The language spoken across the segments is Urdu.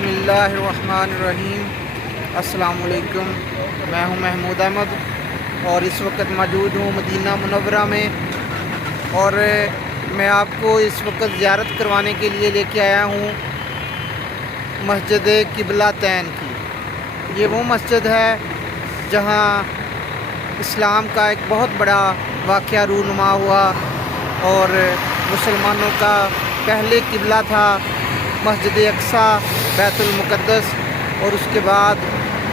بسم اللہ الرحمن الرحیم۔ السلام علیکم، میں ہوں محمود احمد اور اس وقت موجود ہوں مدینہ منورہ میں، اور میں آپ کو اس وقت زیارت کروانے کے لیے لے کے آیا ہوں مسجد قبلہ تین کی۔ یہ وہ مسجد ہے جہاں اسلام کا ایک بہت بڑا واقعہ رونما ہوا اور مسلمانوں کا پہلے قبلہ تھا مسجد اقصیٰ بیت المقدس، اور اس کے بعد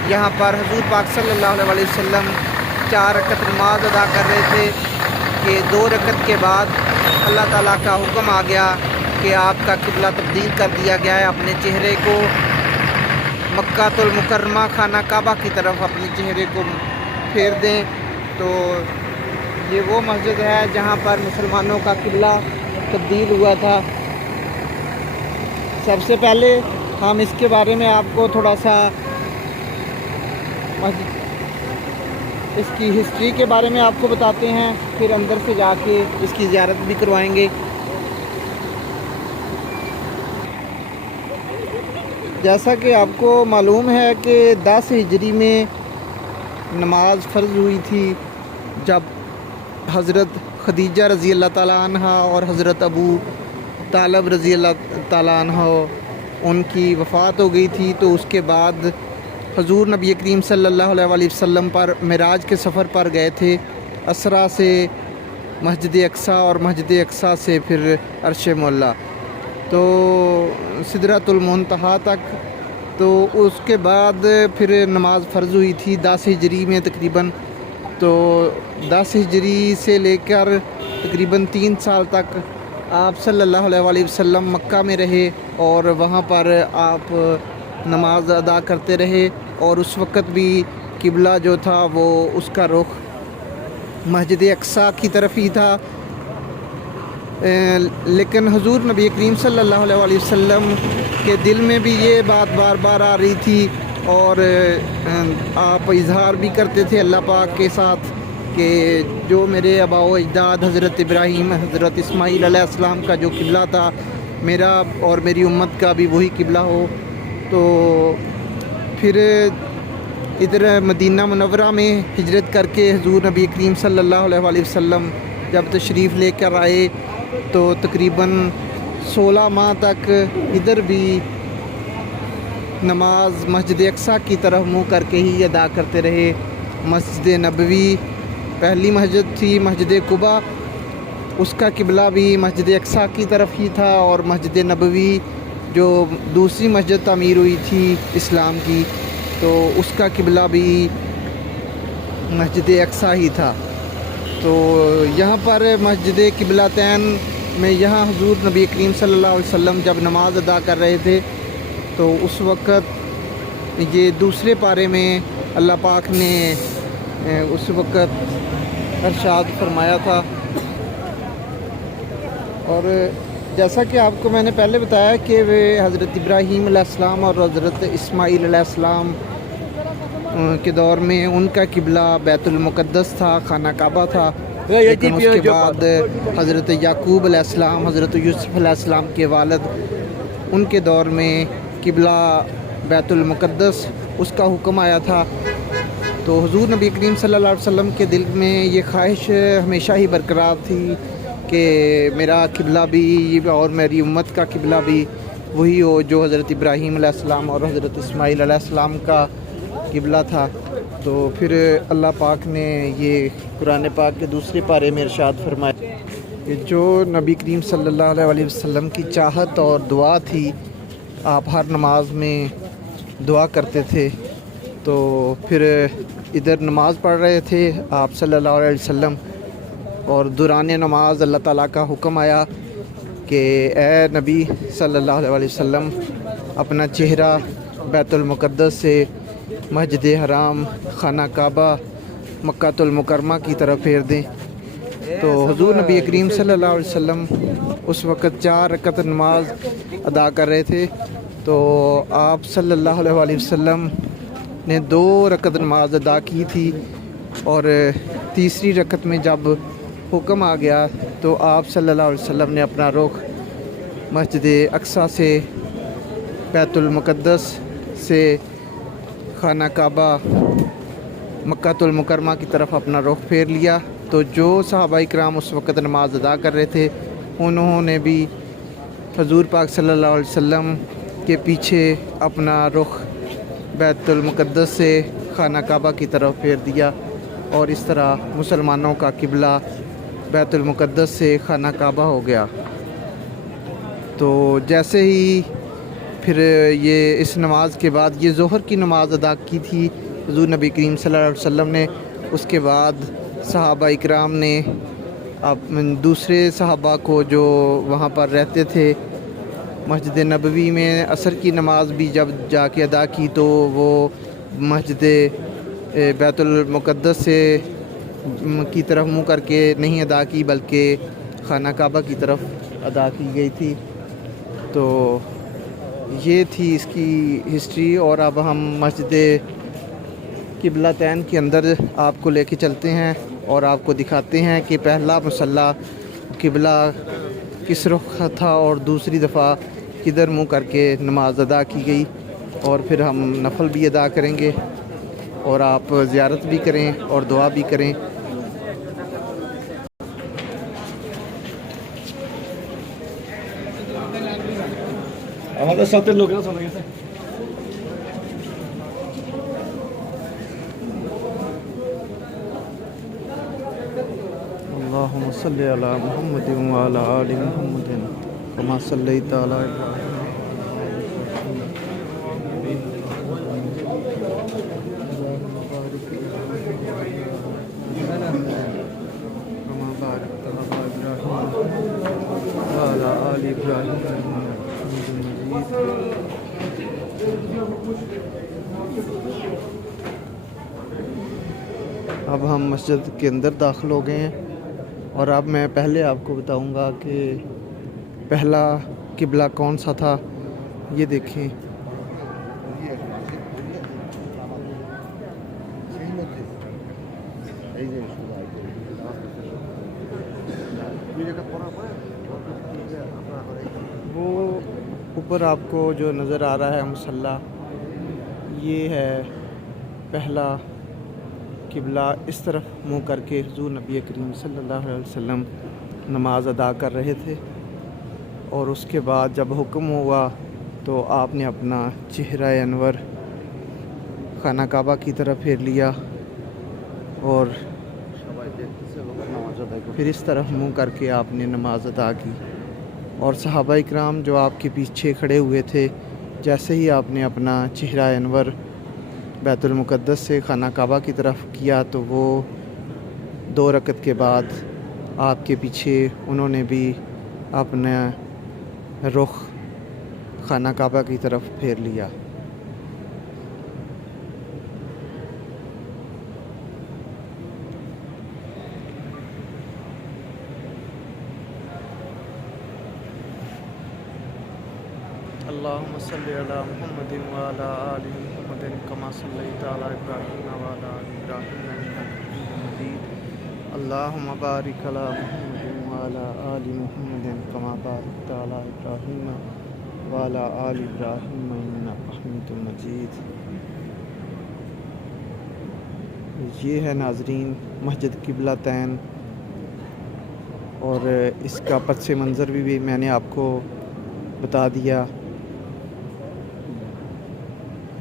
یہاں پر حضور پاک صلی اللہ علیہ وسلم 4 رکعت نماز ادا کر رہے تھے کہ 2 رکعت کے بعد اللہ تعالیٰ کا حکم آ گیا کہ آپ کا قبلہ تبدیل کر دیا گیا ہے، اپنے چہرے کو مکہ المکرمہ خانہ کعبہ کی طرف اپنے چہرے کو پھیر دیں۔ تو یہ وہ مسجد ہے جہاں پر مسلمانوں کا قبلہ تبدیل ہوا تھا۔ سب سے پہلے ہم اس کے بارے میں آپ کو تھوڑا سا اس کی ہسٹری کے بارے میں آپ کو بتاتے ہیں، پھر اندر سے جا کے اس کی زیارت بھی کروائیں گے۔ جیسا کہ آپ کو معلوم ہے کہ 10 ہجری میں نماز فرض ہوئی تھی جب حضرت خدیجہ رضی اللہ تعالیٰ عنہ اور حضرت ابو طالب رضی اللہ تعالیٰ عنہ ان کی وفات ہو گئی تھی۔ تو اس کے بعد حضور نبی کریم صلی اللہ علیہ وسلم پر معراج کے سفر پر گئے تھے، اسرا سے مسجد اقصیٰ اور مسجد اقصیٰ سے پھر عرش معلیٰ، تو سدرۃ المنتہا تک۔ تو اس کے بعد پھر نماز فرض ہوئی تھی 10 ہجری میں تقریباً۔ تو 10 ہجری سے لے کر تقریباً 3 سال تک آپ صلی اللہ علیہ وسلم مکہ میں رہے اور وہاں پر آپ نماز ادا کرتے رہے، اور اس وقت بھی قبلہ جو تھا وہ اس کا رخ مسجد اقصیٰ کی طرف ہی تھا۔ لیکن حضور نبی کریم صلی اللہ علیہ وسلم کے دل میں بھی یہ بات بار بار آ رہی تھی، اور آپ اظہار بھی کرتے تھے اللہ پاک کے ساتھ کہ جو میرے آباء و اجداد حضرت ابراہیم حضرت اسماعیل علیہ السلام کا جو قبلہ تھا، میرا اور میری امت کا بھی وہی قبلہ ہو۔ تو پھر ادھر مدینہ منورہ میں ہجرت کر کے حضور نبی کریم صلی اللہ علیہ وسلم جب تشریف لے کر آئے تو تقریباً 16 ماہ تک ادھر بھی نماز مسجد اقصیٰ کی طرف منہ کر کے ہی ادا کرتے رہے۔ مسجد نبوی پہلی مسجد تھی، مسجد قباء، اس کا قبلہ بھی مسجد اقصیٰ کی طرف ہی تھا، اور مسجد نبوی جو دوسری مسجد تعمیر ہوئی تھی اسلام کی، تو اس کا قبلہ بھی مسجد اقصیٰ ہی تھا۔ تو یہاں پر مسجد قبلہ تین میں یہاں حضور نبی کریم صلی اللہ علیہ وسلم جب نماز ادا کر رہے تھے تو اس وقت یہ دوسرے پارے میں اللہ پاک نے اس وقت ارشاد فرمایا تھا۔ اور جیسا کہ آپ کو میں نے پہلے بتایا کہ وہ حضرت ابراہیم علیہ السلام اور حضرت اسماعیل علیہ السلام کے دور میں ان کا قبلہ بیت المقدس تھا، خانہ کعبہ تھا، لیکن اس کے بعد حضرت یعقوب علیہ السلام حضرت یوسف علیہ السلام کے والد ان کے دور میں قبلہ بیت المقدس اس کا حکم آیا تھا۔ تو حضور نبی کریم صلی اللہ علیہ وسلم کے دل میں یہ خواہش ہمیشہ ہی برقرار تھی کہ میرا قبلہ بھی اور میری امت کا قبلہ بھی وہی ہو جو حضرت ابراہیم علیہ السلام اور حضرت اسماعیل علیہ السلام کا قبلہ تھا۔ تو پھر اللہ پاک نے یہ قرآن پاک کے دوسرے پارے میں ارشاد فرمایا کہ جو نبی کریم صلی اللہ علیہ وسلم کی چاہت اور دعا تھی، آپ ہر نماز میں دعا کرتے تھے۔ تو پھر ادھر نماز پڑھ رہے تھے آپ صلی اللہ علیہ وسلم، اور دوران نماز اللہ تعالیٰ کا حکم آیا کہ اے نبی صلی اللہ علیہ وسلم اپنا چہرہ بیت المقدس سے مسجد حرام خانہ کعبہ مکہ المکرمہ کی طرف پھیر دیں۔ تو حضور نبی کریم صلی اللہ علیہ وسلم اس وقت 4 رکعت نماز ادا کر رہے تھے۔ تو آپ صلی اللہ علیہ وسلم نے 2 رکعت نماز ادا کی تھی، اور تیسری رکعت میں جب حکم آ گیا تو آپ صلی اللہ علیہ وسلم نے اپنا رخ مسجد اقصیٰ سے بیت المقدس سے خانہ کعبہ مکۃ المکرمہ کی طرف اپنا رخ پھیر لیا، تو جو صحابہ کرام اس وقت نماز ادا کر رہے تھے انہوں نے بھی حضور پاک صلی اللہ علیہ وسلم کے پیچھے اپنا رخ بیت المقدس سے خانہ کعبہ کی طرف پھیر دیا، اور اس طرح مسلمانوں کا قبلہ بیت المقدس سے خانہ کعبہ ہو گیا۔ تو جیسے ہی پھر یہ اس نماز کے بعد یہ ظہر کی نماز ادا کی تھی حضور نبی کریم صلی اللہ علیہ وسلم نے، اس کے بعد صحابہ اکرام نے دوسرے صحابہ کو جو وہاں پر رہتے تھے مسجد نبوی میں عصر کی نماز بھی جب جا کے ادا کی، تو وہ مسجد بیت المقدس سے کی طرف منہ کر کے نہیں ادا کی، بلکہ خانہ کعبہ کی طرف ادا کی گئی تھی۔ تو یہ تھی اس کی ہسٹری، اور اب ہم مسجد قبلہ تین کے اندر آپ کو لے کے چلتے ہیں اور آپ کو دکھاتے ہیں کہ پہلا مصلی قبلہ کس رخ تھا اور دوسری دفعہ کدھر منہ کر کے نماز ادا کی گئی، اور پھر ہم نفل بھی ادا کریں گے اور آپ زیارت بھی کریں اور دعا بھی کریں۔ আমাদের সাথে লোকেরা চলে গেছে। اللهم صل على محمد وعلى آل محمد كما صليت على إبراهيم كما باركت على إبراهيم وعلى آل إبراهيم إنك حميد مجيد۔ اب ہم مسجد کے اندر داخل ہو گئے ہیں، اور اب میں پہلے آپ کو بتاؤں گا کہ پہلا قبلہ کون سا تھا۔ یہ دیکھیں، وہ اوپر آپ کو جو نظر آ رہا ہے مصلی، یہ ہے پہلا قبلہ۔ اس طرف منہ کر کے حضور نبی کریم صلی اللہ علیہ وسلم نماز ادا کر رہے تھے، اور اس کے بعد جب حکم ہوا تو آپ نے اپنا چہرہ انور خانہ کعبہ کی طرف پھیر لیا، اور پھر اس طرف منہ کر کے آپ نے نماز ادا کی، اور صحابہ اکرام جو آپ کے پیچھے کھڑے ہوئے تھے، جیسے ہی آپ نے اپنا چہرہ انور بیت المقدس سے خانہ کعبہ کی طرف کیا، تو وہ 2 رکعت کے بعد آپ کے پیچھے انہوں نے بھی اپنا رخ خانہ کعبہ کی طرف پھیر لیا۔ اللهم صل على محمد وعلى آل محمد كما صليت على إبراهيم وعلى آل إبراهيم إنك حميد مجيد۔ اللهم بارك على محمد وعلى آل محمد كما باركت على إبراهيم وعلى آل إبراهيم إنك حميد مجيد۔ یہ ہے ناظرین مسجد قبلہ تین، اور اس کا پس منظر بھی میں نے آپ کو بتا دیا۔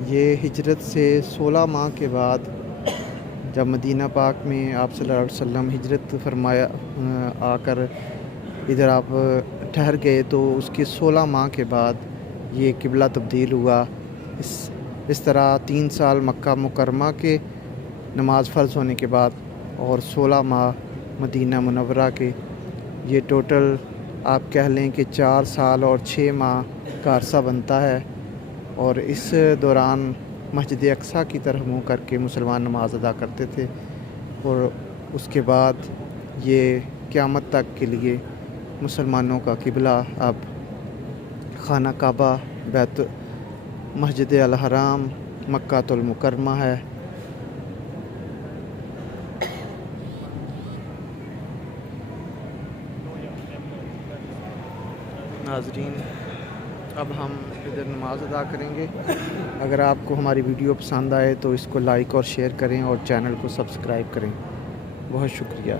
یہ ہجرت سے 16 ماہ کے بعد جب مدینہ پاک میں آپ صلی اللہ علیہ وسلم ہجرت فرمایا آ کر ادھر آپ ٹھہر گئے، تو اس کے 16 ماہ کے بعد یہ قبلہ تبدیل ہوا۔ اس طرح 3 سال مکہ مکرمہ کے نماز فرض ہونے کے بعد اور 16 ماہ مدینہ منورہ کے، یہ ٹوٹل آپ کہہ لیں کہ 4 سال اور 6 ماہ کا عرصہ بنتا ہے۔ اور اس دوران مسجد اقصیٰ کی طرف منہ کر کے مسلمان نماز ادا کرتے تھے، اور اس کے بعد یہ قیامت تک کے لیے مسلمانوں کا قبلہ اب خانہ کعبہ بیت مسجد الحرام مکۃ المکرمہ ہے۔ ناظرین اب ہم ادھر نماز ادا کریں گے. اگر آپ کو ہماری ویڈیو پسند آئے تو اس کو لائک اور شیئر کریں اور چینل کو سبسکرائب کریں. بہت شکریہ.